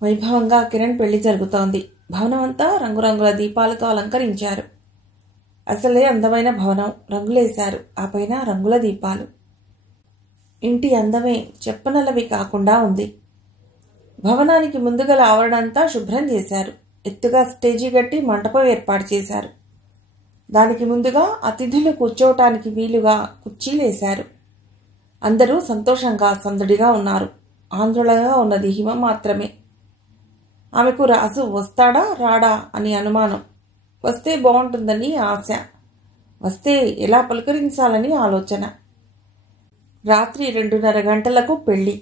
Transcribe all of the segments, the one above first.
వైభవంగా కిరణ్ పెళ్లి జరుగుతోంది. భవనమంతా రంగురంగుల దీపాలతో అలంకరించారు. అసలే అందమైన భవనం, రంగులేశారు. ఆ పైన రంగుల దీపాలు. ఇంటి అందమే చెప్పనలవి కాకుండా ఉంది. భవనానికి ముందుగల ఆవరణంతా శుభ్రం చేశారు. ఎత్తుగా స్టేజీ కట్టి మంటపం ఏర్పాటు చేశారు. దానికి ముందుగా అతిథులు కూర్చోవటానికి వీలుగా కుర్చీలేశారు. అందరూ సంతోషంగా సందడిగా ఉన్నారు. ఆందోళనగా ఉన్నది హిమ మాత్రమే. ఆమెకు రాజు వస్తాడా రాడా అని అనుమానం. వస్తే బాగుంటుందని ఆశ. వస్తే ఎలా పలుకరించాలని ఆలోచన. రాత్రి 2:30 గంటలకు పెళ్లి.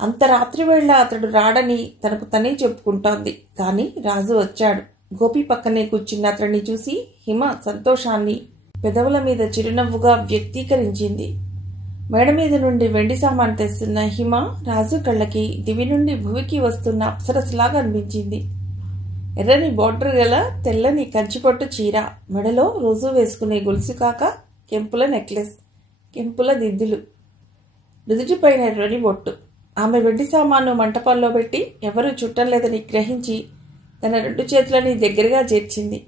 అంత రాత్రి వేళ అతడు రాడని తనకు తనే చెప్పుకుంటోంది. కానీ రాజు వచ్చాడు. గోపి పక్కనే కూర్చున్న అతడిని చూసి హిమ సంతోషాన్ని పెదవుల మీద చిరునవ్వుగా వ్యక్తీకరించింది. మేడ మీద నుండి వెండి సామాన్ తెస్తున్న హిమ రాజు కళ్ళకి దివి నుండి భూమికి వస్తున్న అప్సరస్లాగా అనిపించింది. ఎర్రని బోర్డర్ గల తెల్లని కంచిపట్టు చీర, మెడలో రోజు వేసుకునే గొలుసు కాక కెంపుల నెక్లెస్, కెంపుల దిద్దులు, నుదుటిపైన ఎర్రని బొట్టు. ఆమె వెండి సామాను మంటపంలో పెట్టి ఎవరూ చుట్టలేదని గ్రహించి తన 2 చేతులని దగ్గరగా చేర్చింది.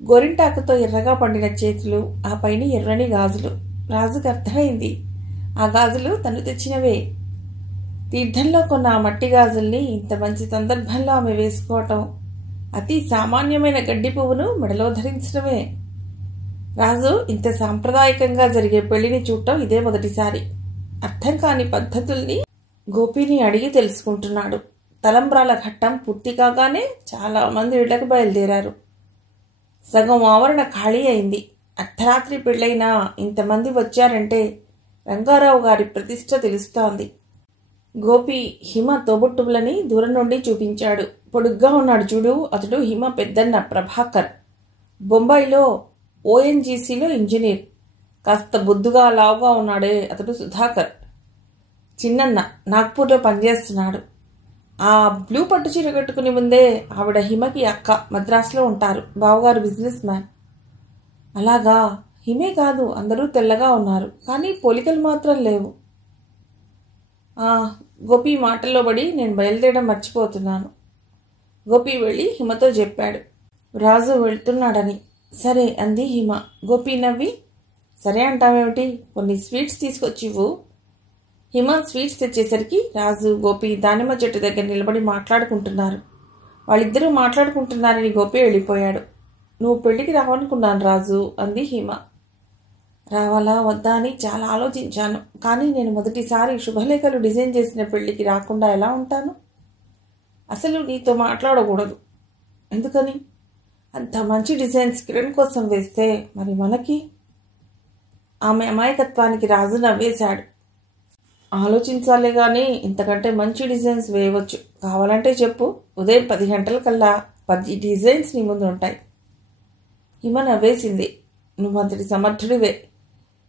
గోరింటాకుతో ఎర్రగా పండిన చేతులు, ఆ పైన ఎర్రని గాజులు. రాజుకు అర్థమైంది ఆ గాజులు తను తెచ్చినవే. తీర్థంలో కొన్న ఆ మట్టి గాజుల్ని ఇంత మంచి సందర్భంలో ఆమె వేసుకోవటం, అతి సామాన్యమైన గడ్డి పువ్వును మెడలో ధరించడమే. రాజు ఇంత సాంప్రదాయకంగా జరిగే పెళ్లిని చూడటం ఇదే మొదటిసారి. అర్థం కాని పద్ధతుల్ని గోపిని అడిగి తెలుసుకుంటున్నాడు. తలంబ్రాల ఘట్టం పూర్తి కాగానే చాలా మంది ఇళ్లకు బయలుదేరారు. సగం ఆవరణ ఖాళీ అయింది. అర్ధరాత్రి పెళ్ళైనా ఇంతమంది వచ్చారంటే రంగారావు గారి ప్రతిష్ట తెలుస్తోంది. గోపి హిమ తోబుట్టువులని దూరం నుండి చూపించాడు. పొడుగ్గా ఉన్నాడు చూడు, అతడు హిమ పెద్దన్న ప్రభాకర్. బొంబాయిలో ఓఎన్జీసీలో ఇంజనీర్. కాస్త బొద్దుగా లావుగా ఉన్నాడే, అతడు సుధాకర్. చిన్నన్న నాగ్పూర్లో పనిచేస్తున్నాడు. ఆ బ్లూ పట్టు చీర కట్టుకుని ముందే ఆవిడ హిమకి అక్క, మద్రాసులో ఉంటారు. బావగారు బిజినెస్ మ్యాన్. అలాగా. హిమే కాదు, అందరూ తెల్లగా ఉన్నారు, కానీ పోలికలు మాత్రం లేవు. గోపి మాటల్లో పడి నేను బయలుదేరడం మర్చిపోతున్నాను. గోపి వెళ్ళి హిమతో చెప్పాడు రాజు వెళ్తున్నాడని. సరే అంది హిమ. గోపి నవ్వి సరే అంటావేమిటి, కొన్ని స్వీట్స్ తీసుకొచ్చివ్వు. హిమ స్వీట్స్ తెచ్చేసరికి రాజు, గోపి దానిమ్మ చెట్టు దగ్గర నిలబడి మాట్లాడుకుంటున్నారు. వాళ్ళిద్దరూ మాట్లాడుకుంటున్నారని గోపి వెళ్ళిపోయాడు. నువ్వు పెళ్లికి రావనుకున్నాను రాజు అంది హిమ. రావాలా వద్దా అని చాలా ఆలోచించాను. కానీ నేను మొదటిసారి శుభలేఖలు డిజైన్ చేసిన పెళ్లికి రాకుండా ఎలా ఉంటాను? అసలు నీతో మాట్లాడకూడదు. ఎందుకని? అంత మంచి డిజైన్స్ కిరణ్ కోసం వేస్తే మరి మనకి? ఆమె అమాయకత్వానికి రాజు నవ్వేశాడు. ఆలోచించాలే కానీ ఇంతకంటే మంచి డిజైన్స్ వేయవచ్చు. కావాలంటే చెప్పు, ఉదయం 10 గంటలకల్లా 10 డిజైన్స్ నీ ముందు ఉంటాయి. హిమ నవ్వేసింది. నువ్వు అంతటి సమర్థుడివే.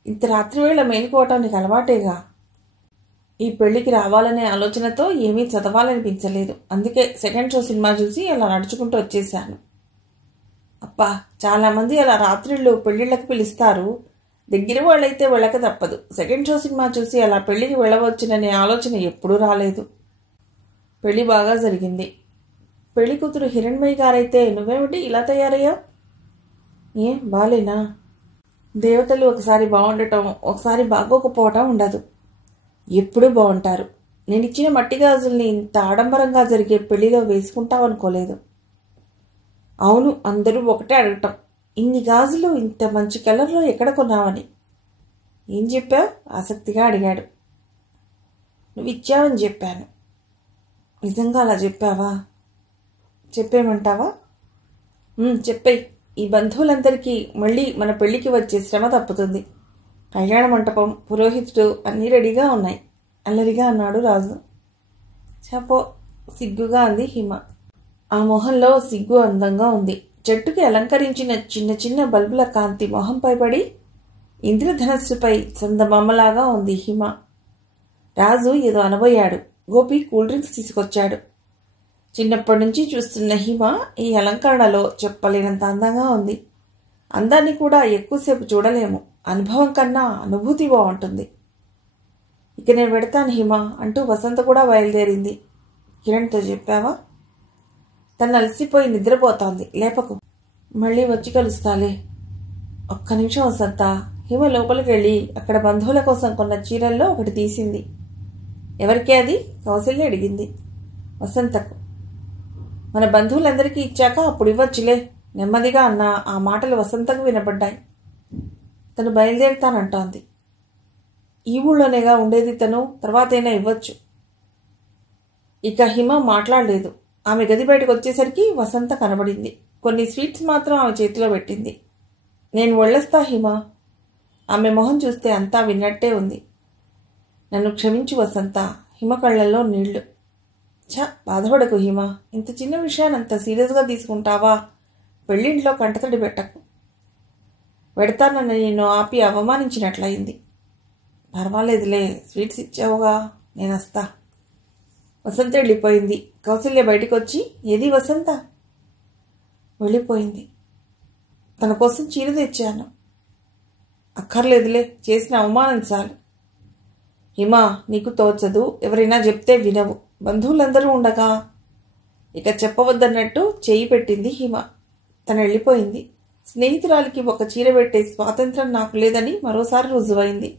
ఇంత రాత్రివేళ మేలుకోవటం నీకు అలవాటేగా. ఈ పెళ్లికి రావాలనే ఆలోచనతో ఏమీ చదవాలనిపించలేదు. అందుకే సెకండ్ షో సినిమా చూసి అలా నడుచుకుంటూ వచ్చేసాను. అబ్బా, చాలామంది అలా రాత్రిళ్ళు పెళ్లిళ్ళకి పిలుస్తారు. దగ్గర వాళ్ళైతే వెళ్ళక తప్పదు. సెకండ్ షో సినిమా చూసి అలా పెళ్లికి వెళ్ళవచ్చుననే ఆలోచన ఎప్పుడూ రాలేదు. పెళ్లి బాగా జరిగింది. పెళ్లి కూతురు హిరణ్మయి గారైతే నువ్వేమిటి ఇలా తయారయ్యావు? ఏం బాలేనా? దేవతలు ఒకసారి బాగుండటం, ఒకసారి బాగోకపోవటం ఉండదు. ఎప్పుడూ బాగుంటారు. నేనిచ్చిన మట్టి గాజుల్ని ఇంత ఆడంబరంగా జరిగే పెళ్లిలో వేసుకుంటావనుకోలేదు. అవును, అందరూ ఒకటే అడగటం, ఇన్ని గాజులు ఇంత మంచి కలర్లో ఎక్కడ కొన్నావని. ఏం చెప్పావు? ఆసక్తిగా అడిగాడు. నువ్వు ఇచ్చావని చెప్పాను. నిజంగా అలా చెప్పావా? చెప్పేమంటావా? చెప్పేయి. ఈ బంధువులందరికీ మళ్ళీ మన పెళ్లికి వచ్చే శ్రమ తప్పుతుంది. కళ్యాణ మంటపం, పురోహితుడు అన్నీ రెడీగా ఉన్నాయి అల్లరిగా అన్నాడు రాజు. చెప్పో, సిగ్గుగా అంది హిమ. ఆ మొహంలో సిగ్గు అందంగా ఉంది. చెట్టుకి అలంకరించిన చిన్న చిన్న బల్బుల కాంతి మొహంపై పడి ఇంద్రధనస్సుపై చందమామలాగా ఉంది హిమ. రాజు ఏదో అనబోయాడు. గోపి కూల్ డ్రింక్స్ తీసుకొచ్చాడు. చిన్నప్పటి నుంచి చూస్తున్న హిమ ఈ అలంకరణలో చెప్పలేనంత అందంగా ఉంది. అందాన్ని కూడా ఎక్కువసేపు చూడలేము. అనుభవం కన్నా అనుభూతి బాగుంటుంది. ఇక నేను పెడతాను హిమ అంటూ వసంత కూడా బయలుదేరింది. కిరణ్తో చెప్పావా? తను అలసిపోయి నిద్రపోతోంది, లేపకు. మళ్ళీ వచ్చి కలుస్తాలే. ఒక్క నిమిషం వసంత. హిమ లోపలికి వెళ్ళి అక్కడ బంధువుల కోసం కొన్న చీరల్లో ఒకటి తీసింది. ఎవరికే అది? కౌసల్య అడిగింది. వసంతకు. మన బంధువులందరికీ ఇచ్చాక అప్పుడు ఇవ్వచ్చులే, నెమ్మదిగా అన్న ఆ మాటలు వసంతకు వినపడ్డాయి. తను బయలుదేరుతానంటోంది. ఈ ఊళ్ళోనేగా ఉండేది తను, తర్వాతైనా ఇవ్వచ్చు. ఇక హిమ మాట్లాడలేదు. ఆమె గది బయటకు వచ్చేసరికి వసంత కనబడింది. కొన్ని స్వీట్స్ మాత్రం ఆమె చేతిలో పెట్టింది. నేను వెళ్ళొస్తా హిమ. ఆమె మొహం చూస్తే అంతా విన్నట్టే ఉంది. నన్ను క్షమించు వసంత. హిమ కళ్ళల్లో నీళ్లు. బాధపడకు హిమ. ఇంత చిన్న విషయాన్ని అంత సీరియస్గా తీసుకుంటావా? పెళ్ళింట్లో కంటతడి పెట్టకు. పెడతానని నిన్ను ఆపి అవమానించినట్లయింది. పర్వాలేదులే, స్వీట్స్ ఇచ్చావుగా, నేను వస్తా. వసంత వెళ్ళిపోయింది. కౌసల్య బయటకు వచ్చి, ఏది వసంత? వెళ్ళిపోయింది. తన కోసం చీర తెచ్చాను. అక్కర్లేదులే, చేసిన అవమానం చాలు. హిమ, నీకు తోచదు, ఎవరైనా చెప్తే వినవు, బంధువులందరూ ఉండగా. ఇక చెప్పవద్దన్నట్టు చేయి పెట్టింది హిమ. తను వెళ్ళిపోయింది. స్నేహితురాలికి ఒక చీర పెట్టే స్వాతంత్రం నాకు లేదని మరోసారి రుజువైంది.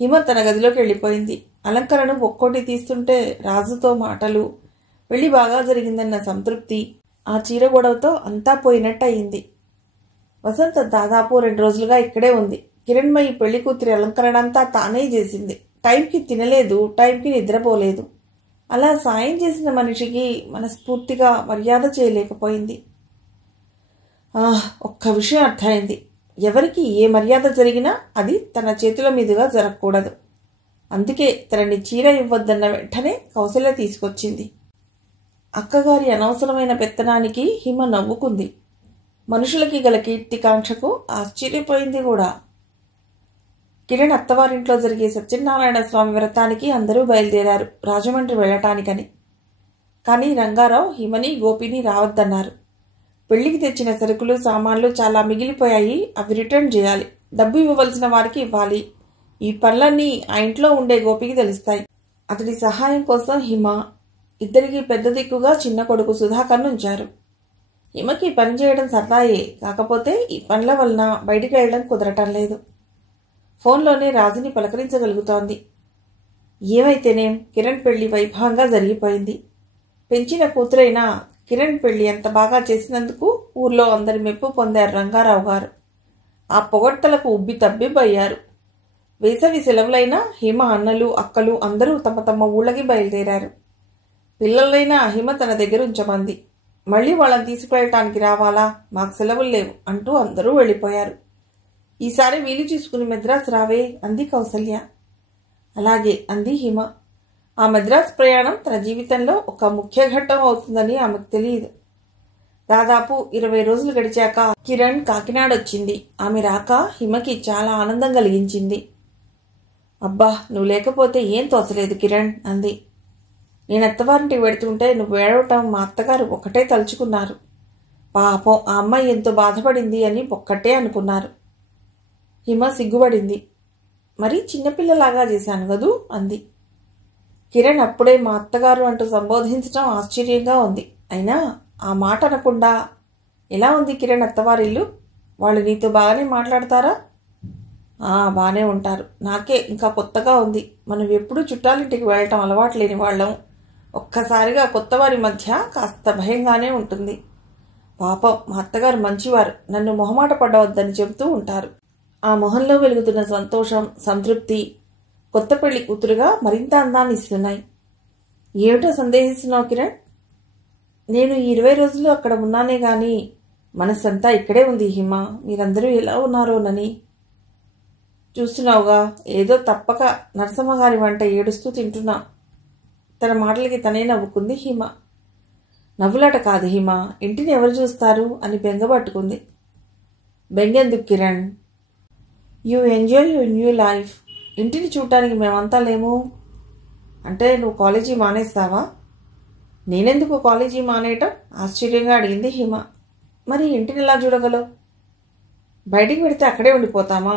హిమ తన గదిలోకి వెళ్ళిపోయింది. అలంకరణ ఒక్కోటి తీస్తుంటే రాజుతో మాటలు, పెళ్లి బాగా జరిగిందన్న సంతృప్తి, ఆ చీర గొడవతో అంతా పోయినట్టు అయింది. వసంత దాదాపు 2 రోజులుగా ఇక్కడే ఉంది. కిరణ్మయి పెళ్లి కూతురి అలంకరణ అంతా తానే చేసింది. టైంకి తినలేదు, టైంకి నిద్రపోలేదు. అలా సాయం చేసిన మనిషికి మనస్ఫూర్తిగా మర్యాద చేయలేకపోయింది. ఒక్క విషయం అర్థమైంది. ఎవరికి ఏ మర్యాద జరిగినా అది తన చేతుల మీదుగా జరగకూడదు. అందుకే తనని చీర ఇవ్వద్దన్న వెంటనే కౌసల్య తీసుకొచ్చింది. అక్కగారి అనవసరమైన పెత్తనానికి హిమ నవ్వుకుంది. మనుషులకి గల కీర్తికాంక్షకు ఆశ్చర్యపోయింది కూడా. కిరణ్ అత్తవారింట్లో జరిగే సత్యనారాయణ స్వామి వ్రతానికి అందరూ బయలుదేరారు, రాజమండ్రి వెళ్ళటానికని. కానీ రంగారావు హిమని గోపిని రావద్దన్నారు. పెళ్లికి తెచ్చిన సరుకులు సామాన్లు చాలా మిగిలిపోయాయి, అవి రిటర్న్ చేయాలి, డబ్బు ఇవ్వవలసిన వారికి ఇవ్వాలి. ఈ పనులన్నీ ఆ ఇంట్లో ఉండే గోపికి తెలుస్తాయి. అతడి సహాయం కోసం హిమ, ఇద్దరికి పెద్ద దిక్కుగా చిన్న కొడుకు సుధాకర్ను ఉంచారు. హిమకి పని చేయడం సరదాయే, కాకపోతే ఈ పనుల వలన బయటికి వెళ్ళడం కుదరటం లేదు. ఫోన్లోనే రాజుని పలకరించగలుగుతోంది. ఏమైతేనేం కిరణ్ పెళ్లి వైభవంగా జరిగిపోయింది. పెంచిన కూతురైనా కిరణ్ పెళ్లి ఎంత బాగా చేసినందుకు ఊర్లో అందరి మెప్పు పొందారు రంగారావు గారు. ఆ పొగడ్తలకు ఉబ్బి తబ్బిబ్బయ్యారు. వేసవి సెలవులైనా హిమ అన్నలు అక్కలు అందరూ తమ తమ ఊళ్ళకి బయలుదేరారు. పిల్లలైనా హిమ తన దగ్గర ఉంచమంది. మళ్ళీ వాళ్ళని తీసుకువెళ్ళటానికి రావాలా, మాకు సెలవులు లేవు అంటూ అందరూ వెళ్ళిపోయారు. ఈసారి వీలు చూసుకుని మద్రాసు రావే అంది కౌసల్య. అలాగే అంది హిమ. ఆ మద్రాసు ప్రయాణం తన జీవితంలో ఒక ముఖ్య ఘట్టం అవుతుందని ఆమెకు తెలియదు. దాదాపు 20 రోజులు గడిచాక కిరణ్ కాకినాడ వచ్చింది. ఆమె రాక హిమకి చాలా ఆనందం కలిగించింది. అబ్బా, నువ్వు లేకపోతే ఏం తోచలేదు కిరణ్ అంది. నేను అత్తవారింటికి వెడుతుంటే నువ్వు ఏడవటం మా అత్తగారు ఒక్కటే తలుచుకున్నారు. పాపం ఆ అమ్మాయి ఎంతో బాధపడింది అని ఒక్కటే అనుకున్నారు. హిమ సిగ్గుపడింది. మరీ చిన్నపిల్లలాగా చేశాను కదూ అంది. కిరణ్ అప్పుడే మా అత్తగారు అంటూ సంబోధించడం ఆశ్చర్యంగా ఉంది. అయినా ఆ మాట అనకుండా, ఎలా ఉంది కిరణ్ అత్తవారిల్లు? వాళ్ళు నీతో బాగానే మాట్లాడతారా? బాగానే ఉంటారు. నాకే ఇంకా కొత్తగా ఉంది. మనం ఎప్పుడూ చుట్టాలింటికి వెళ్ళటం అలవాటు లేని వాళ్ళం. ఒక్కసారిగా కొత్తవారి మధ్య కాస్త భయంగానే ఉంటుంది. పాపం మా అత్తగారు మంచివారు, నన్ను మొహమాట పడవద్దని చెబుతూ ఉంటారు. ఆ మొహంలో వెలుగుతున్న సంతోషం, సంతృప్తి కొత్త పెళ్లి కూతురుగా మరింత అందాన్ని ఇస్తున్నాయి. ఏమిటో సందేహిస్తున్నావు కిరణ్? నేను 20 రోజులు అక్కడ ఉన్నానే గాని మనసంతా ఇక్కడే ఉంది హిమ. మీరందరూ ఎలా ఉన్నారోనని. చూస్తున్నావుగా, ఏదో తప్పక నరసమ్మగారి వంట ఏడుస్తూ తింటున్నా. తన మాటలకి తనే నవ్వుకుంది హిమ. నవ్వులాట కాదు హిమ, ఇంటిని ఎవరు చూస్తారు అని బెంగపట్టుకుంది. బెంగెందుకు Kiran? You enjoy your new life. ఇంటిని చూడటానికి మేమంతా లేము. అంటే నువ్వు కాలేజీ మానేస్తావా? నేనెందుకు కాలేజీ మానేయటం? ఆశ్చర్యంగా అడిగింది హిమ. మరి ఇంటిని ఎలా చూడగలవు? బయటికి పెడితే అక్కడే ఉండిపోతామా?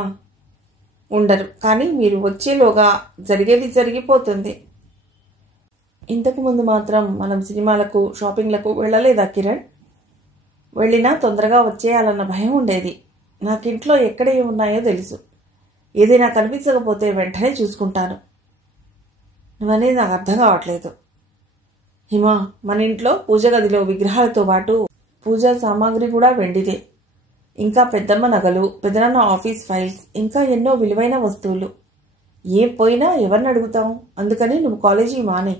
ఉండరు, కానీ మీరు వచ్చేలోగా జరిగేది జరిగిపోతుంది. ఇంతకుముందు మాత్రం మనం సినిమాలకు షాపింగ్లకు వెళ్ళలేదా కిరణ్? వెళ్ళినా తొందరగా వచ్చేయాలన్న భయం ఉండేది. నాకింట్లో ఎక్కడ ఉన్నాయో తెలుసు. ఏదైనా కనిపించకపోతే వెంటనే చూసుకుంటాను. నువ్వనేది నాకు అర్థం కావట్లేదు. హిమా, మన ఇంట్లో పూజ గదిలో విగ్రహాలతో పాటు పూజా సామాగ్రి కూడా వెండిదే. ఇంకా పెద్దమ్మ నగలు, పెదనాన్న ఆఫీస్ ఫైల్స్, ఇంకా ఎన్నో విలువైన వస్తువులు. ఏం పోయినా ఎవరిని అడుగుతాం? అందుకని నువ్వు కాలేజీ మానే.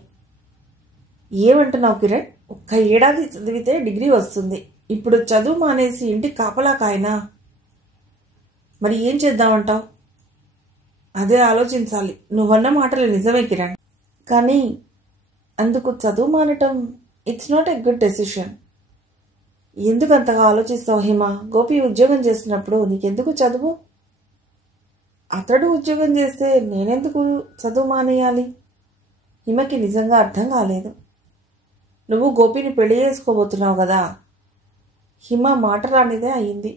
ఏమంటున్నావు కిరణ్? ఒక్క ఏడాది చదివితే డిగ్రీ వస్తుంది. ఇప్పుడు చదువు మానేసి ఇంటికి కాపలా కాయనా? మరి ఏం చేద్దామంటావు? అదే ఆలోచించాలి. నువ్వన్న మాటలు నిజమే కిరణ్, కానీ అందుకు చదువు మానటం it's not a good decision. ఎందుకు అంతగా ఆలోచిస్తావు హిమా? గోపి ఉద్యోగం చేస్తున్నప్పుడు నీకెందుకు చదువు? అతడు ఉద్యోగం చేస్తే నేనెందుకు చదువు మానేయాలి? హిమకి నిజంగా అర్థం కాలేదు. నువ్వు గోపిని పెళ్లి చేసుకోబోతున్నావు కదా? హిమ మాట రానిదే అయింది.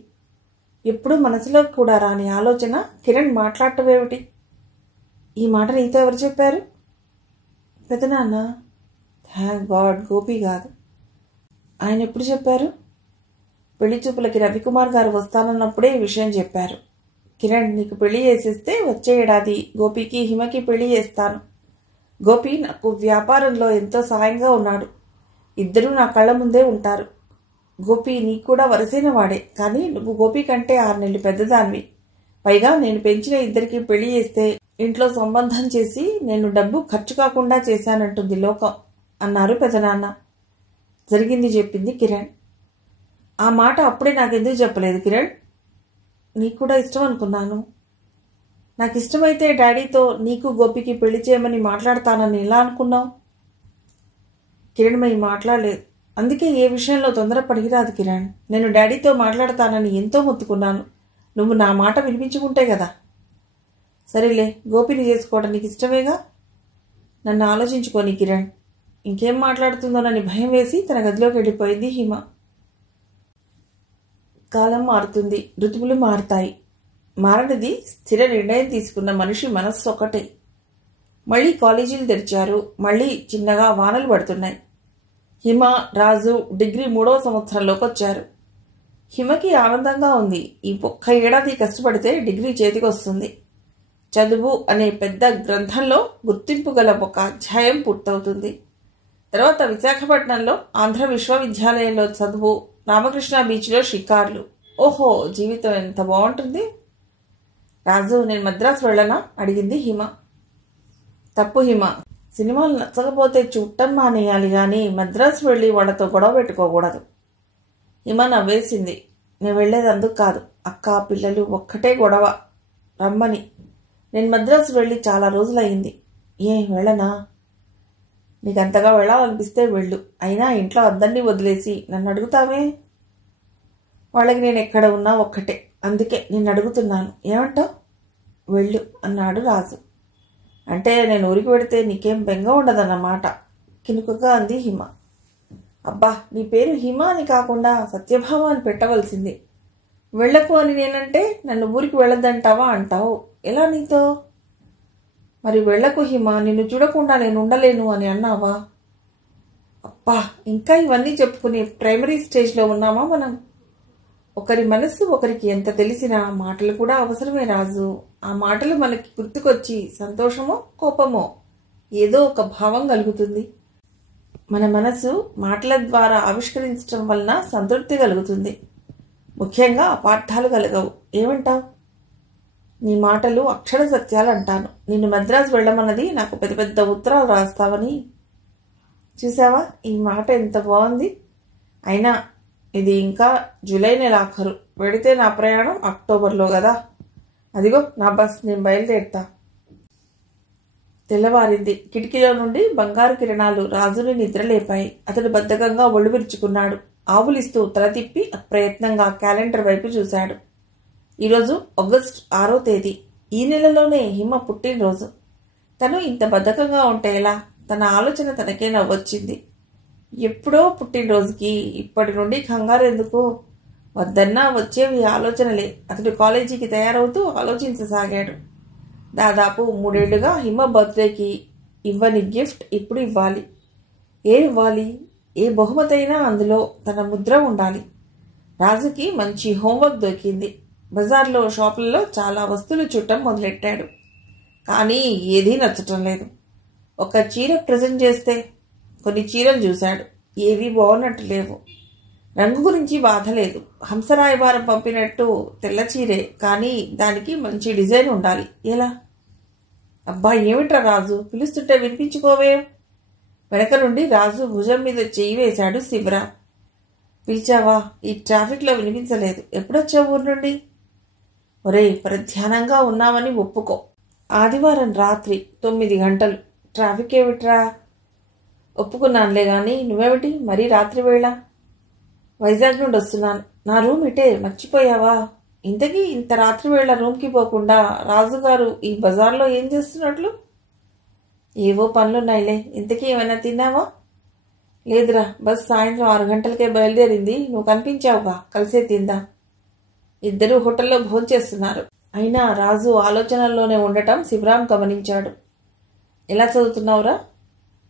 ఎప్పుడు మనసులో కూడా రాని ఆలోచన కిరణ్ మాట్లాడటమేమిటి? ఈ మాట నీతో ఎవరు చెప్పారు? పెదనాన్న. థ్యాంక్ గాడ్, గోపి కాదు. ఆయన ఎప్పుడు చెప్పారు? పెళ్లి చూపులకి రవికుమార్ గారు వస్తానన్నప్పుడే ఈ విషయం చెప్పారు. కిరణ్, నీకు పెళ్లి చేసేస్తే వచ్చే ఏడాది గోపికి హిమకి పెళ్లి చేస్తాను. గోపి నాకు వ్యాపారంలో ఎంతో సాయంగా ఉన్నాడు. ఇద్దరూ నా కళ్ళ ముందే ఉంటారు. గోపి నీకు కూడా వరసైన వాడే, కానీ నువ్వు గోపి కంటే 6 నెలలు పెద్దదానివి. పైగా నేను పెంచిన ఇద్దరికి పెళ్లి చేస్తే ఇంట్లో సంబంధం చేసి నేను డబ్బు ఖర్చు కాకుండా చేశానంటుంది లోకం అన్నారు పెదనాన్న. జరిగింది చెప్పింది కిరణ్. ఆ మాట అప్పుడే నాకెందుకు చెప్పలేదు కిరణ్? నీకు కూడా ఇష్టం అనుకున్నాను. నాకు ఇష్టమైతే డాడీతో నీకు గోపికి పెళ్లి చేయమని మాట్లాడతానని ఎలా అనుకున్నావు? కిరణ్మయి మాట్లాడలేదు. అందుకే ఏ విషయంలో తొందర పడిగిరాదు కిరణ్. నేను డాడీతో మాట్లాడతానని ఎంతో మొత్తుకున్నాను. నువ్వు నా మాట వినిపించుకుంటే కదా. సరేలే, గోపిని చేసుకోవడం నీకు ఇష్టమేగా. నన్ను ఆలోచించుకోని కిరణ్. ఇంకేం మాట్లాడుతుందోనని భయం వేసి తన గదిలోకి వెళ్ళిపోయింది హిమ. కాలం మారుతుంది, ఋతువులు మారుతాయి. మారనిది స్థిర నిర్ణయం తీసుకున్న మనిషి మనస్సు ఒకటే. మళ్ళీ కాలేజీలు తెరిచారు. మళ్ళీ చిన్నగా వానలు పడుతున్నాయి. హిమ, రాజు డిగ్రీ 3వ సంవత్సరంలోకి వచ్చారు. హిమకి ఆనందంగా ఉంది. ఈ ఒక్క ఏడాది కష్టపడితే డిగ్రీ చేతికి వస్తుంది. చదువు అనే పెద్ద గ్రంథంలో గుర్తింపు గల ఒక అధ్యాయం పూర్తవుతుంది. తర్వాత విశాఖపట్నంలో ఆంధ్ర విశ్వవిద్యాలయంలో చదువు, రామకృష్ణ బీచ్లో షికార్లు. ఓహో, జీవితం ఎంత బాగుంటుంది. రాజు, నేను మద్రాసు వెళ్ళనా? అడిగింది హిమ. తప్పు హిమ, సినిమాలు నచ్చకపోతే చూడటం మానేయాలి కానీ మద్రాసు వెళ్ళి వాళ్ళతో గొడవ పెట్టుకోకూడదు. హిమ నవ్వేసింది. నేను వెళ్ళేది అందుకు కాదు. అక్క, పిల్లలు ఒక్కటే గొడవ రమ్మని. నేను మద్రాసు వెళ్ళి చాలా రోజులయ్యింది. వెళ్ళనా? నీకు అంతగా వెళ్ళాలనిపిస్తే వెళ్ళు. అయినా ఇంట్లో అందరినీ వదిలేసి నన్ను అడుగుతావే? వాళ్ళకి నేను ఎక్కడ ఉన్నా ఒక్కటే, అందుకే నిన్ను అడుగుతున్నాను. ఏమంటావు? వెళ్ళు అన్నాడు రాజు. అంటే నేను ఊరికి పెడితే నీకేం బెంగ ఉండదన్నమాట, కినుకగా అంది హిమ. అబ్బా, నీ పేరు హిమ అని కాకుండా సత్యభామ అని పెట్టవలసింది. వెళ్ళకు అని నేనంటే నన్ను ఊరికి వెళ్ళొద్దంటావా అంటావు. ఎలా నీతో? మరి వెళ్ళకు హిమ, నిన్ను చూడకుండా నేను ఉండలేను అని అన్నావా? అబ్బా, ఇంకా ఇవన్నీ చెప్పుకుని ప్రైమరీ స్టేజ్లో ఉన్నామా మనం? ఒకరి మనసు ఒకరికి ఎంత తెలిసినా మాటలు కూడా అవసరమే రాజు. ఆ మాటలు మనకి గుర్తుకొచ్చి సంతోషమో కోపమో ఏదో ఒక భావం కలుగుతుంది. మన మనసు మాటల ద్వారా ఆవిష్కరించడం వలన సంతృప్తి కలుగుతుంది. ముఖ్యంగా అపార్థాలు కలగవు. ఏమంటావు? నీ మాటలు అక్షర సత్యాలు అంటాను. నిన్ను మద్రాసు వెళ్ళమన్నది నాకు పెద్ద పెద్ద ఉత్తరాలు రాస్తావని. చూసావా, ఈ మాట ఎంత బాగుంది. అయినా ఇది ఇంకా జూలై నెల ఆఖరు. వెడితే నా ప్రయాణం అక్టోబర్లో కదా. అదిగో నా బస్, నేను బయలుదేరుతా. తెల్లవారింది. కిటికీలో నుండి బంగారు కిరణాలు రాజుని నిద్రలేపాయి. అతడు బద్ధకంగా ఒళ్ళు విరుచుకున్నాడు. ఆవులిస్తూ తల తిప్పి అప్రయత్నంగా క్యాలెండర్ వైపు చూశాడు. ఈరోజు ఆగస్టు 6వ తేదీ. ఈ నెలలోనే హిమ పుట్టినరోజు. తను ఇంత బద్ధకంగా ఉంటే ఎలా? తన ఆలోచన తనకే నవ్వొచ్చింది. ఎప్పుడో పుట్టినరోజుకి ఇప్పటి నుండి కంగారు ఎందుకు? వద్దన్నా వచ్చేవి ఆలోచనలే. అతడు కాలేజీకి తయారవుతూ ఆలోచించసాగాడు. దాదాపు 3 ఏళ్లుగా హిమ బర్త్డేకి ఇవ్వని గిఫ్ట్ ఇప్పుడు ఇవ్వాలి. ఏ ఇవ్వాలి, ఏ బహుమతైనా అందులో తన ముద్ర ఉండాలి. రాజుకి మంచి హోంవర్క్ దొరికింది. బజార్లో షాపుల్లో చాలా వస్తువులు చుట్టం మొదలెట్టాడు. కానీ ఏదీ నచ్చటం లేదు. ఒక చీర ప్రజెంట్ చేస్తే కొన్ని చీరలు చూశాడు. ఏవీ బాగున్నట్టు లేవు. రంగు గురించి బాధ లేదు. హంసరాయబారం పంపినట్టు తెల్ల చీరే, కానీ దానికి మంచి డిజైన్ ఉండాలి. ఎలా? అబ్బా ఏమిట్రా రాజు, పిలుస్తుంటే వినిపించుకోవే. వెనక నుండి రాజు భుజం మీద చెయ్యి వేశాడు శివరాం. పిలిచావా? ఈ ట్రాఫిక్లో వినిపించలేదు. ఎప్పుడొచ్చావు ఊరు నుండి? ఒరేయ్, ప్రధ్యానంగా ఉన్నామని ఒప్పుకో. ఆదివారం రాత్రి 9 గంటలు. ట్రాఫిక్ ఏమిట్రా? ఒప్పుకున్నానులే గాని నువ్వేమిటి మరీ రాత్రి వేళ? వైజాగ్ నుండి వస్తున్నాను. నా రూమ్ ఇటే, మర్చిపోయావా? ఇంతకీ ఇంత రాత్రి వేళ రూమ్కి పోకుండా రాజుగారు ఈ బజార్లో ఏం చేస్తున్నట్లు? ఏవో పనులున్నాయిలే. ఇంతకీ ఏమైనా తిన్నావా? లేదురా, బస్ సాయంత్రం 6 గంటలకే బయలుదేరింది. నువ్వు కనిపించావుగా, కలిసే తిందా. ఇద్దరు హోటల్లో భోంచేస్తున్నారు. అయినా రాజు ఆలోచనల్లోనే ఉండటం శివరాం గమనించాడు. ఎలా చదువుతున్నావురా?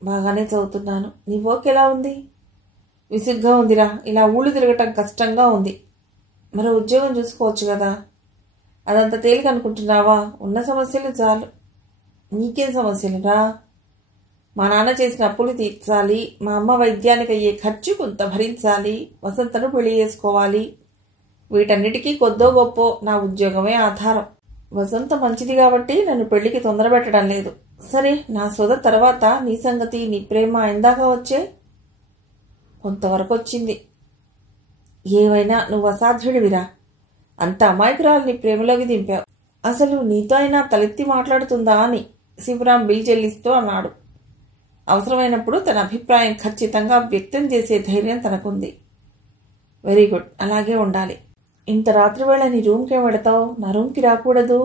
బాగానే చదువుతున్నాను. నీ వర్క్ ఎలా ఉంది? విసుగ్గా ఉందిరా. ఇలా ఊళ్ళు తిరగటం కష్టంగా ఉంది. మరో ఉద్యోగం చూసుకోవచ్చు కదా. అదంత తేలిక అనుకుంటున్నావా? ఉన్న సమస్యలు చాలు. నీకేం సమస్యలురా? మా నాన్న చేసిన అప్పులు తీర్చాలి, మా అమ్మ వైద్యానికి అయ్యే ఖర్చు కొంత భరించాలి, వసంతను పెళ్లి చేసుకోవాలి. వీటన్నిటికీ కొద్దో గొప్పో నా ఉద్యోగమే ఆధారం. వసంత మంచిది కాబట్టి నన్ను పెళ్లికి తొందర పెట్టడం లేదు. సరే, నా సోద తర్వాత నీ సంగతి, నీ ప్రేమ ఎందాక వచ్చే? కొంతవరకు వచ్చింది. ఏవైనా నువ్వు అసాధ్యుడివిరా. అంత అమాయకురాలు నీ ప్రేమలోకి దింపావు. అసలు నీతో అయినా తలెత్తి మాట్లాడుతుందా అని శివరాం బిల్ చెల్లిస్తూ అన్నాడు. అవసరమైనప్పుడు తన అభిప్రాయం ఖచ్చితంగా వ్యక్తం చేసే ధైర్యం తనకుంది. వెరీ గుడ్, అలాగే ఉండాలి. ఇంత రాత్రివేళ నీ రూమ్కేం వెడతావు? నా రూమ్కి రాకూడదు?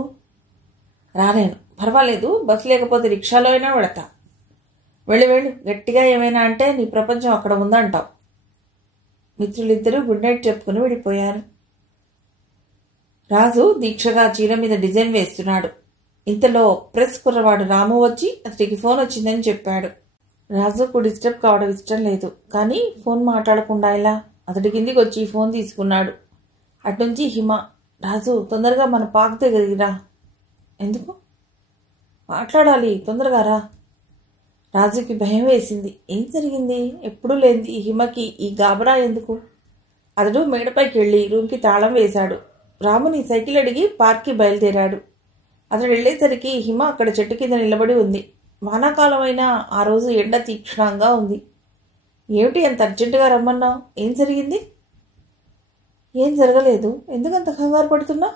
రాలేను. పర్వాలేదు, బస్సు లేకపోతే రిక్షాలో అయినా వెడతా. వెళ్ళు. గట్టిగా ఏమైనా అంటే నీ ప్రపంచం అక్కడ ఉందంటావు. మిత్రులిద్దరూ గుడ్ నైట్ చెప్పుకుని విడిపోయారు. రాజు దీక్షగా చీర మీద డిజైన్ వేస్తున్నాడు. ఇంతలో ప్రెస్ కుర్రవాడు రాము వచ్చి అతడికి ఫోన్ వచ్చిందని చెప్పాడు. రాజుకు డిస్టర్బ్ కావడం ఇష్టం లేదు, కానీ ఫోన్ మాట్లాడకుండా ఎలా? అతడి కిందికి వచ్చి ఫోన్ తీసుకున్నాడు. అటునుంచి హిమ, రాజు తొందరగా మన పార్క్ దగ్గరికి రా. ఎందుకు? మాట్లాడాలి, తొందరగా రా. రాజుకి భయం వేసింది. ఏం జరిగింది? ఎప్పుడూ లేనిది హిమకి ఈ గాబరా ఎందుకు? అతడు మేడపైకి వెళ్ళి రూమ్కి తాళం వేశాడు. రాముని సైకిల్ అడిగి పార్క్కి బయలుదేరాడు. అతడు వెళ్ళేసరికి హిమ అక్కడ చెట్టు కింద నిలబడి ఉంది. వానాకాలం అయినా ఆ రోజు ఎండ తీక్షణంగా ఉంది. ఏమిటి అంత అర్జెంటుగా రమ్మన్నావు? ఏం జరిగింది? ఏం జరగలేదు. ఎందుకంత కంగారు పడుతున్నా?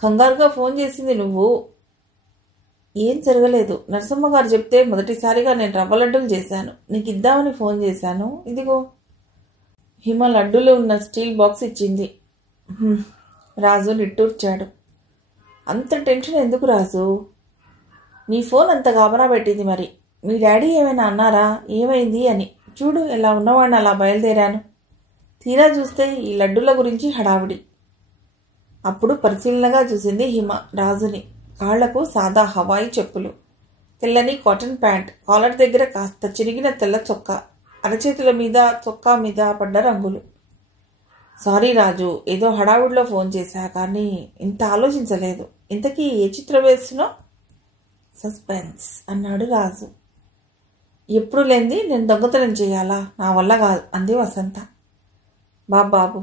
కంగారుగా ఫోన్ చేసింది నువ్వు. ఏం జరగలేదు. నరసమ్మ గారు చెప్తే మొదటిసారిగా నేను రవ్వ లడ్డూలు చేశాను. నీకు ఇద్దామని ఫోన్ చేశాను. ఇదిగో. హిమ లడ్డూలో ఉన్న స్టీల్ బాక్స్ ఇచ్చింది. రాజు నిట్టూర్చాడు. అంత టెన్షన్ ఎందుకు రాజు? నీ ఫోన్ అంత గాబరా పెట్టింది. మరి మీ డాడీ ఏమైనా అన్నారా? ఏమైంది అని. చూడు, ఎలా ఉన్నవాడిని అలా బయలుదేరాను. తీరా చూస్తే ఈ లడ్డూల గురించి హడావిడి. అప్పుడు పరిశీలనగా చూసింది హిమ రాజుని. కాళ్లకు సాదా హవాయి చెప్పులు, తెల్లని కాటన్ ప్యాంట్, కాలర్ దగ్గర కాస్త చిరిగిన తెల్ల చొక్కా, అరచేతుల మీద చొక్కా మీద పడ్డ రంగులు. సారీ రాజు, ఏదో హడావుడిలో ఫోన్ చేశా, కానీ ఇంత ఆలోచించలేదు. ఇంతకీ ఏ చిత్రం వేస్తున్నావు? సస్పెన్స్ అన్నాడు రాజు. ఎప్పుడు లేంది నేను దొంగతనం చేయాలా? నా వల్ల కాదు అంది వసంత. బాబాబు,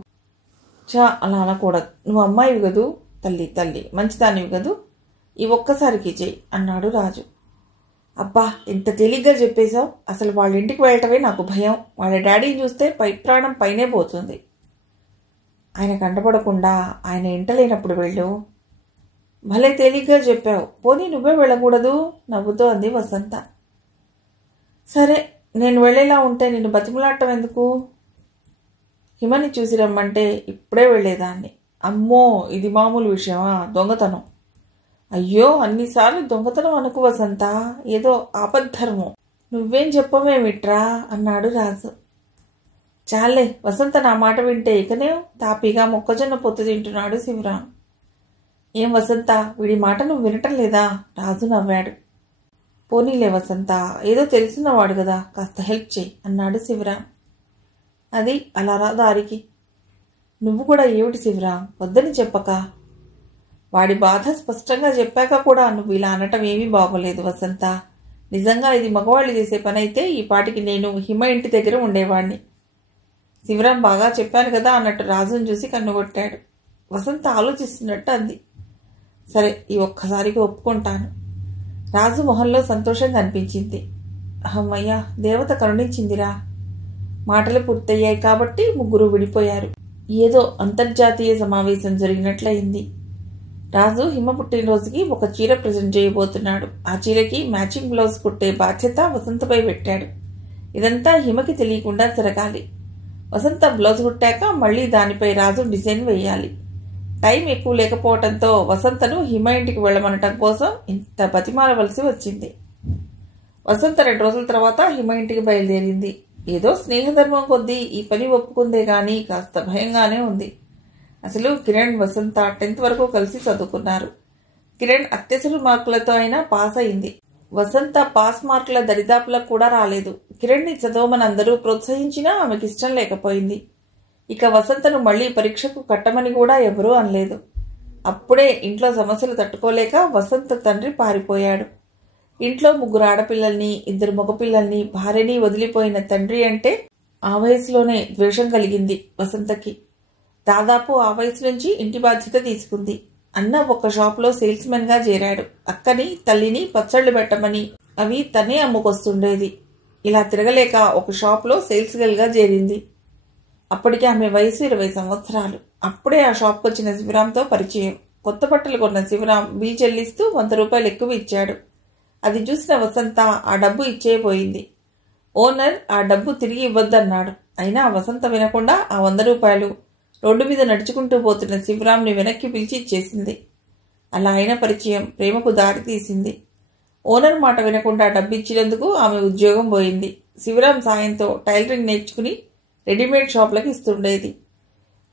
చా అలా అనకూడదు. నువ్వు అమ్మాయివి కదూ. తల్లి మంచిదానివి కదూ. ఈ ఒక్కసారికి చెయ్యి అన్నాడు రాజు. అబ్బా, ఎంత తేలిగ్గా చెప్పేశావు. అసలు వాళ్ళ ఇంటికి వెళ్ళటమే నాకు భయం. వాళ్ళ డాడీని చూస్తే ప్రాణం పైనే పోతుంది. ఆయన కంటపడకుండా ఆయన ఇంట లేనప్పుడు వెళ్ళు. భలే తేలిగ్గా చెప్పావు. పోనీ నువ్వే వెళ్ళకూడదు నవ్వుతూ అంది వసంత. సరే, నేను వెళ్ళేలా ఉంటే నిన్ను బతిమలాడటం ఎందుకు? హిమని చూసి రమ్మంటే ఇప్పుడే వెళ్ళేదాన్ని. అమ్మో, ఇది మామూలు విషయమా? దొంగతనం. అయ్యో, అన్నిసార్లు దొంగతనం అనుకు వసంత, ఏదో ఆపద్ధర్మం. నువ్వేం చెప్పవేమిట్రా అన్నాడు రాజు. చాలే, వసంత నా మాట వింటే ఇకనే తాపీగా మొక్కజొన్న పొత్తు తింటున్నాడు శివరాం. ఏం వసంత, వీడి మాట నువ్వు వినటం లేదా? రాజు నవ్వాడు. పోనీలే వసంత, ఏదో తెలుసున్నవాడు కదా, కాస్త హెల్ప్ చేయి అన్నాడు శివరాం. అది అలా రా దారికి. నువ్వు కూడా ఏమిటి శివరాం, వద్దని చెప్పక. వాడి బాధ స్పష్టంగా చెప్పాక కూడా నువ్వు ఇలా అనటం ఏమీ బాగోలేదు వసంత. నిజంగా ఇది మగవాళ్ళు చేసే పని అయితే ఈ పాటికి నేను హిమ ఇంటి దగ్గర ఉండేవాణ్ణి. శివరాం బాగా చెప్పాను కదా అన్నట్టు రాజును చూసి కన్నుగొట్టాడు. వసంత ఆలోచిస్తున్నట్టు అంది. సరే, ఈ ఒక్కసారికి ఒప్పుకుంటాను. రాజు మొహంలో సంతోషం కనిపించింది. అమ్మయ్యా, దేవత కరుణించిందిరా. మాటలు పూర్తయ్యాయి కాబట్టి ముగ్గురు విడిపోయారు. ఏదో అంతర్జాతీయ సమావేశం జరిగినట్లయింది. రాజు హిమ పుట్టినరోజుకి ఒక చీర ప్రజెంట్ చేయబోతున్నాడు. ఆ చీరకి మ్యాచింగ్ బ్లౌజ్ కుట్టే బాధ్యత వసంతపై పెట్టాడు. ఇదంతా హిమకి తెలియకుండా జరగాలి. వసంత బ్లౌజ్ కుట్టాక మళ్లీ దానిపై రాజు డిజైన్ వేయాలి. టైం ఎక్కువ లేకపోవడంతో వసంతను హిమ ఇంటికి వెళ్లమనటం కోసం ఇంత బతిమాలవలసి వచ్చింది. వసంత 2 రోజుల తర్వాత హిమ ఇంటికి బయలుదేరింది. ఏదో స్నేహధర్మం కొద్దీ ఈ పని ఒప్పుకుందే గాని కాస్త భయంగానే ఉంది. అసలు కిరణ్ వసంత 10th వరకు కలిసి చదువుకున్నారు. కిరణ్ అత్యవసర మార్కులతో అయినా పాస్ అయింది. వసంత పాస్ మార్కుల దరిదాపులకు కూడా రాలేదు. కిరణ్ని చదవమని అందరూ ప్రోత్సహించినా ఆమెకి ఇష్టం లేకపోయింది. ఇక వసంతను మళ్లీ పరీక్షకు కట్టమని కూడా ఎవరూ అనలేదు. అప్పుడే ఇంట్లో సమస్యలు తట్టుకోలేక వసంత తండ్రి పారిపోయాడు. ఇంట్లో 3 ఆడపిల్లల్ని 2 మగపిల్లల్ని భార్యని వదిలిపోయిన తండ్రి అంటే ఆ వయసులోనే ద్వేషం కలిగింది వసంతకి. దాదాపు ఆ వయసు నుంచి ఇంటి బాధ్యత తీసుకుంది. అన్న ఒక షాప్లో సేల్స్మెన్ గా చేరాడు. అక్కని తల్లిని పచ్చళ్ళు పెట్టమని అవి తనే అమ్ముకొస్తుండేది. ఇలా తిరగలేక ఒక షాప్లో సేల్స్ గర్ల్ గా చేరింది. అప్పటికి ఆమె వయసు 20 సంవత్సరాలు. అప్పుడే ఆ షాప్కి వచ్చిన శివరాంతో పరిచయం. కొత్త బట్టలు కొన్న శివరాం బిల్ చెల్లిస్తూ 100 రూపాయలు ఎక్కువ ఇచ్చాడు. అది చూసిన వసంత ఆ డబ్బు ఇచ్చేయబోయింది. ఓనర్ ఆ డబ్బు తిరిగి ఇవ్వద్దన్నాడు. అయినా వసంత వినకుండా ఆ 100 రూపాయలు రోడ్డు మీద నడుచుకుంటూ పోతున్న శివరాంని వెనక్కి పిలిచి ఇచ్చేసింది. అలా అయిన పరిచయం ప్రేమకు దారి తీసింది. ఓనర్ మాట వినకుండా డబ్బిచ్చినందుకు ఆమె ఉద్యోగం పోయింది. శివరాం సాయంతో టైలరింగ్ నేర్చుకుని రెడీమేడ్ షాపులకు ఇస్తుండేది.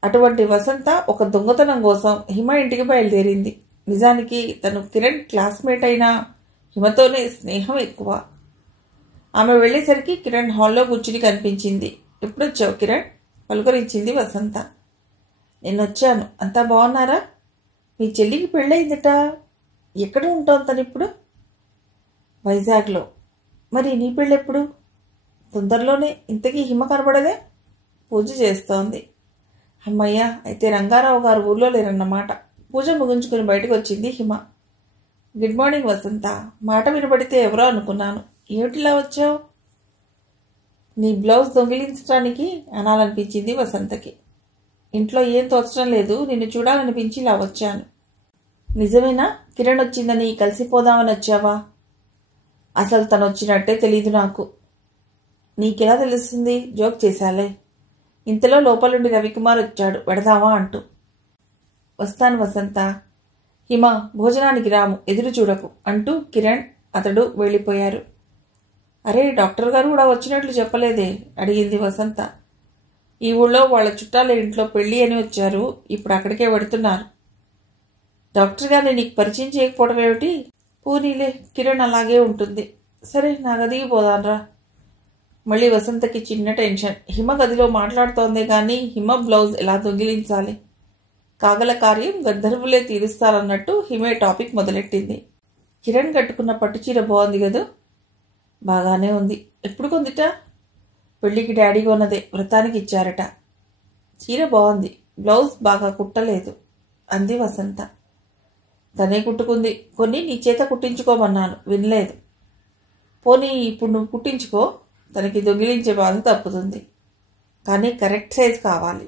అటువంటి వసంత ఒక దొంగతనం కోసం హిమ ఇంటికి బయలుదేరింది. నిజానికి తను కిరణ్ క్లాస్మేట్ అయినా హిమతోనే స్నేహం ఎక్కువ. ఆమె వెళ్లేసరికి కిరణ్ హాల్లో కూర్చుని కనిపించింది. ఎప్పుడొచ్చావు కిరణ్? పలుకరించింది వసంత. నేనొచ్చాను. అంతా బాగున్నారా? మీ చెల్లికి పెళ్ళయిందట. ఎక్కడ ఉంటావు తనిప్పుడు? వైజాగ్లో. మరి నీ పెళ్ళెప్పుడు? తొందరలోనే. ఇంతకీ హిమ కనబడదే? పూజ చేస్తోంది. అమ్మయ్య, అయితే రంగారావు గారు ఊర్లో లేరన్నమాట. పూజ ముగించుకుని బయటకు వచ్చింది హిమ. గుడ్ మార్నింగ్ వసంత. మాట వినబడితే ఎవరో అనుకున్నాను. ఏమిటిలా వచ్చావు? నీ బ్లౌజ్ దొంగిలించడానికి అనాలనిపించింది వసంతకి. ఇంట్లో ఏం తోచడం లేదు, నిన్ను చూడాలనిపించి ఇలా వచ్చాను. నిజమేనా? కిరణ్ వచ్చిందని కలిసిపోదామని వచ్చావా? అసలు తను వచ్చినట్టే తెలీదు నాకు. నీకెలా తెలుస్తుంది? జోక్ చేశాలే. ఇంతలో లోపలుండి రవికుమార్ వచ్చాడు వెడదామా అంటూ. వస్తాను వసంత. హిమ, భోజనానికి రాము, ఎదురు చూడకు అంటూ కిరణ్ అతడు వెళ్ళిపోయారు. అరే, డాక్టర్ గారు కూడా వచ్చినట్లు చెప్పలేదే అడిగింది వసంత. ఈ ఊళ్ళో వాళ్ళ చుట్టాల ఇంట్లో పెళ్లి అని వచ్చారు. ఇప్పుడు అక్కడికే వెడుతున్నారు. డాక్టర్ గారిని నీకు పరిచయం చేయకపోవడం ఏమిటి? పూనీలే, కిరణ్ అలాగే ఉంటుంది. సరే, నా గదికి పోదాన్రా. మళ్ళీ వసంతకి చిన్న టెన్షన్. హిమ గదిలో మాట్లాడుతోందే కానీ హిమ బ్లౌజ్ ఎలా దొంగిలించాలి? కాగల కార్యం గంధర్వులే తీరుస్తారన్నట్టు హిమే టాపిక్ మొదలెట్టింది. కిరణ్ కట్టుకున్న పట్టుచీర బాగుంది కదూ? బాగానే ఉంది. ఎప్పుడు కొందిట? పెళ్లికి డాడీ కొన్నదే, వ్రతానికి ఇచ్చారట. చీర బాగుంది, బ్లౌజ్ బాగా కుట్టలేదు అంది వసంత. తనే కుట్టుకుంది. కొన్ని నీ చేత కుట్టించుకోమన్నాను, వినలేదు. పోనీ ఇప్పుడు నువ్వు కుట్టించుకో, తనకి దొంగిలించే బాధ తప్పుతుంది. కానీ కరెక్ట్ సైజ్ కావాలి.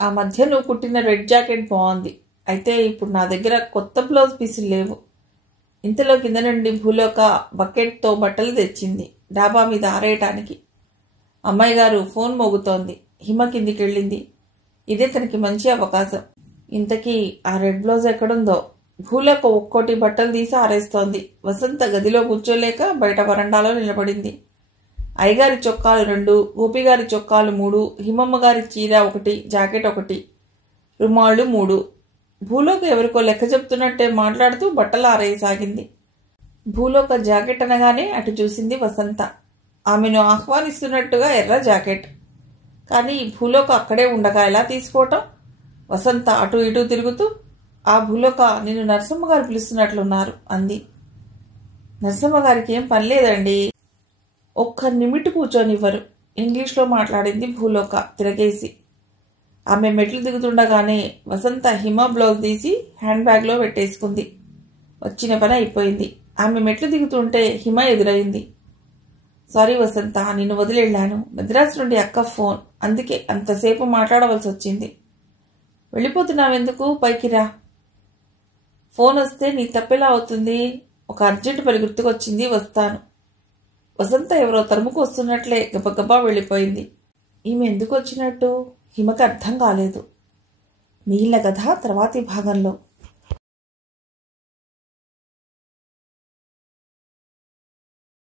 ఆ మధ్య నువ్వు కుట్టిన రెడ్ జాకెట్ బాగుంది. అయితే ఇప్పుడు నా దగ్గర కొత్త బ్లౌజ్ పీసులు లేవు. ఇంతలో కింద నుండి భూలోక బకెట్తో బట్టలు తెచ్చింది డాబా మీద ఆరేయటానికి. అమ్మాయి గారు ఫోన్ మోగుతోంది. హిమ కిందికి వెళ్ళింది. ఇదే తనకి మంచి అవకాశం. ఇంతకీ ఆ రెడ్ బ్లౌజ్ ఎక్కడుందో? భూలోక ఒక్కోటి బట్టలు తీసి ఆరేస్తోంది. వసంత గదిలో కూర్చోలేక బయట వరండాలో నిలబడింది. అయ్యగారి చొక్కాలు 2, గోపిగారి చొక్కాలు 3, హిమమ్మ గారి చీర 1, జాకెట్ 1, రుమాళ్ళు 3. భూలోక ఎవరికో లెక్క చెప్తున్నట్టే మాట్లాడుతూ బట్టలు ఆరేయసాగింది. భూలోక జాకెట్ అనగానే అటు చూసింది వసంత. ఆమెను ఆహ్వానిస్తున్నట్టుగా ఎర్ర జాకెట్. కానీ ఈ భూలోక అక్కడే ఉండగా ఎలా తీసుకోవటం? వసంత అటు ఇటు తిరుగుతూ, ఆ భూలోక నిన్ను నరసమ్మ గారు పిలుస్తున్నట్లున్నారు అంది. నరసమ్మ గారికి ఏం పని లేదండి, ఒక్క నిమిటి కూర్చొనివ్వరు ఇంగ్లీష్లో మాట్లాడింది భూలోక తిరగేసి. ఆమె మెట్లు దిగుతుండగానే వసంత హిమ బ్లౌజ్ తీసి హ్యాండ్ బ్యాగ్లో పెట్టేసుకుంది. వచ్చిన పని అయిపోయింది. ఆమె మెట్లు దిగుతుంటే హిమ ఎదురైంది. సారీ వసంత, నిన్ను వదిలేళ్ళాను. మద్రాసు నుండి అక్క ఫోన్, అందుకే అంతసేపు మాట్లాడవలసి వచ్చింది. వెళ్ళిపోతున్నావెందుకు? పైకి రా. ఫోన్ వస్తే నీ తప్పెలా అవుతుంది? ఒక అర్జెంటు పని గుర్తుకొచ్చింది, వస్తాను. వసంత ఎవరో తరుముకు వస్తున్నట్లే గబగబా వెళ్ళిపోయింది. ఈమె ఎందుకు వచ్చినట్టు హిమకి అర్థం కాలేదు. మిగిలిన కథ తర్వాతి భాగంలో.